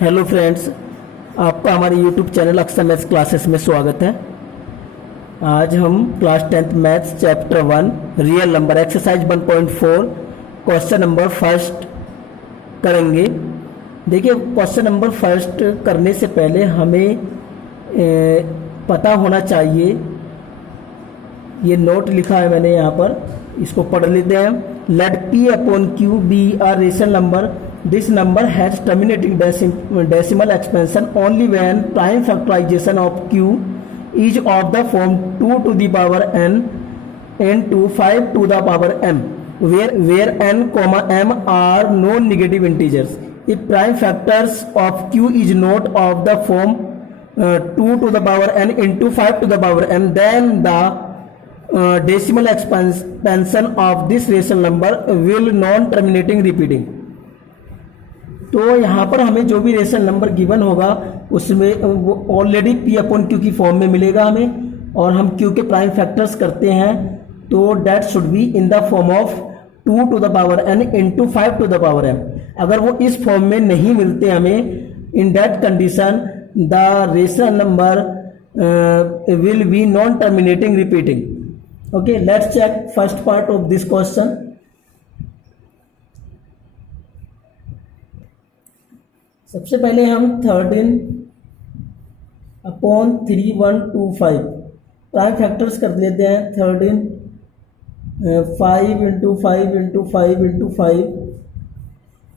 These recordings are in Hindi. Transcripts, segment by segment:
हेलो फ्रेंड्स, आपका हमारे यूट्यूब चैनल अक्षर मैथ्स क्लासेस में स्वागत है। आज हम class 10th maths chapter 1 real number exercise 1.4 question number first करेंगे। देखिए, क्वेश्चन नंबर फर्स्ट करने से पहले हमें पता होना चाहिए, ये नोट लिखा है मैंने यहाँ पर, इसको पढ़ लेते हैं। Let P upon Q be a rational number. This number has terminating decimal expansion only when prime factorization of Q is of the form 2 to the power n into 5 to the power m, where n, m are non-negative integers. If prime factors of Q is not of the form 2 to the power n into 5 to the power m, then the decimal expansion of this rational number will non-terminating repeating. तो यहाँ पर हमें जो भी रेशनल नंबर गिवन होगा उसमें वो ऑलरेडी P अपॉन Q की फॉर्म में मिलेगा हमें, और हम Q के प्राइम फैक्टर्स करते हैं तो that should be in the form of 2 to the power n into 5 to the power m. अगर वो इस फॉर्म में नहीं मिलते हमें, in that condition the rational number will be non terminating repeating. Okay, let's check first part of this question. सबसे पहले हम 13 अपॉन 3125 प्राइम फैक्टर्स कर लेते हैं. 13 5 इंटू 5 इंटू 5 इंटू 5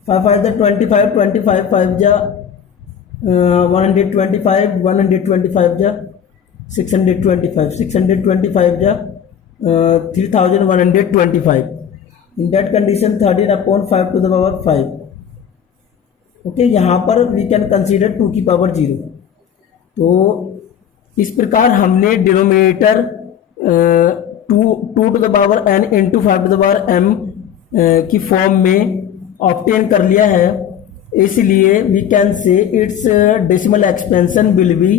5 5 25 25 5 जा 125 125 जा 625 625 जा 3125. In that condition 13 upon 5 to the power 5. Okay, यहाँ पर वी कैन कंसीडर 2 की पावर 0. तो इस प्रकार हमने denominator 2 to the power n into 5 to the power m की फॉर्म में ऑब्टेन कर लिया है, इसलिए we can say its decimal expansion will be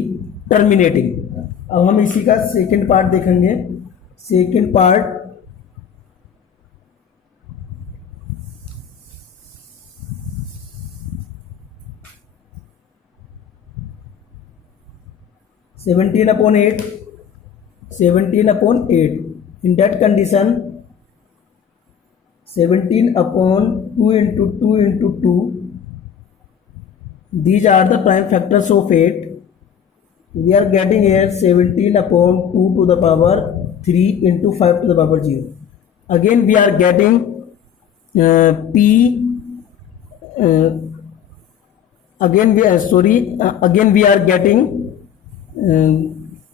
terminating. अब हम इसी का सेकेंड पार्ट देखेंगे. Second part, seventeen upon 8 in that condition 17 upon 2 into 2 into 2, these are the prime factors of 8. We are getting here 17 upon 2 to the power 3 into 5 to the power 0. Again we are getting P again we are getting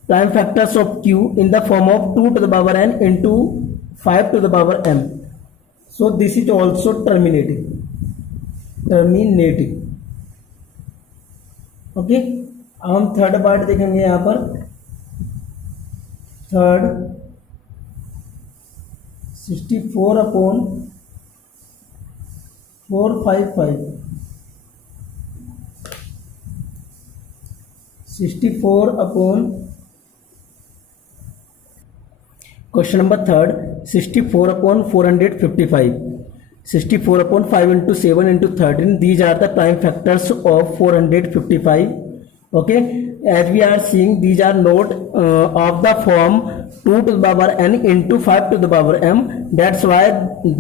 prime factors of Q in the form of 2 to the power n into 5 to the power m. So this is also terminating. Okay, अब हम थर्ड पार्ट देखेंगे. यहाँ पर third 64 upon 455 64 upon question number third 64 upon 455 64 upon 5 into 7 into 13. These are the prime factors of 455. Okay, as we are seeing these are not of the form 2 to the power n into 5 to the power m. That's why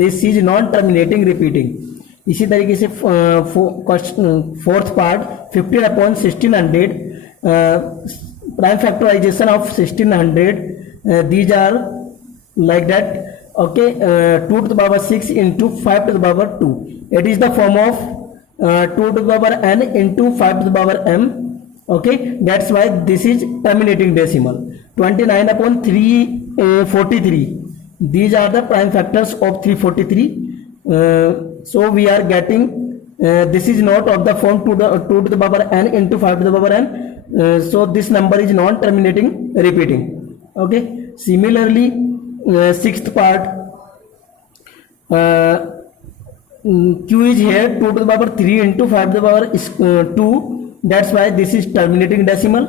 this is non terminating repeating. इसी तरीके से fourth part 15 upon 1600 prime factorization of 1600. These are like that. Okay, 2 to the power 6 into 5 to the power 2. It is the form of 2 to the power n into 5 to the power m. Okay, that's why this is terminating decimal. 29 upon 343. These are the prime factors of 343. So we are getting this is not of the form 2 to the power n into 5 to the power n. So this number is non-terminating repeating. Okay, similarly sixth part, Q is here 2 to the power 3 into 5 to the power 2. That's why this is terminating decimal,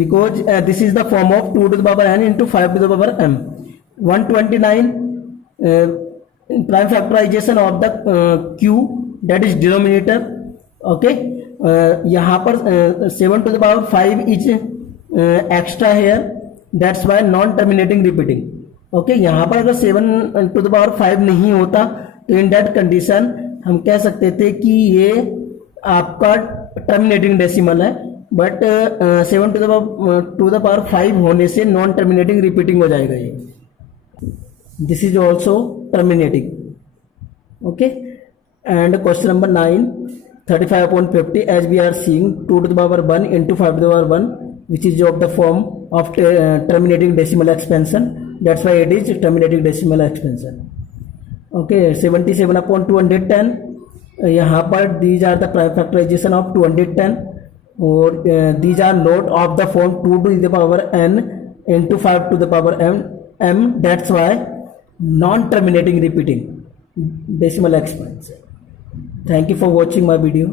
because this is the form of 2 to the power n into 5 to the power m. 129 prime factorization of the Q, that is denominator. Okay, यहाँ पर 7 to the power 5 is extra here, that's why non terminating repeating. Okay, यहाँ पर अगर 7 to the power 5 नहीं होता तो इन दैट कंडीशन हम कह सकते थे कि ये आपका टर्मिनेटिंग डेसिमल है, बट 7 to the power 5 होने से नॉन टर्मिनेटिंग रिपीटिंग हो जाएगा ये। This is also terminating. Okay, and question number 9, 35/50 as we are seeing 2 to the power 1 into 5 to the power 1, which is of the form of terminating decimal expansion, that's why it is terminating decimal expansion. Okay, 77/210, यहाँ पर these are the prime factorization of 210 और these are not of the form 2 to the power n into 5 to the power m, that's why non-terminating repeating decimal expansion. Thank you for watching my video.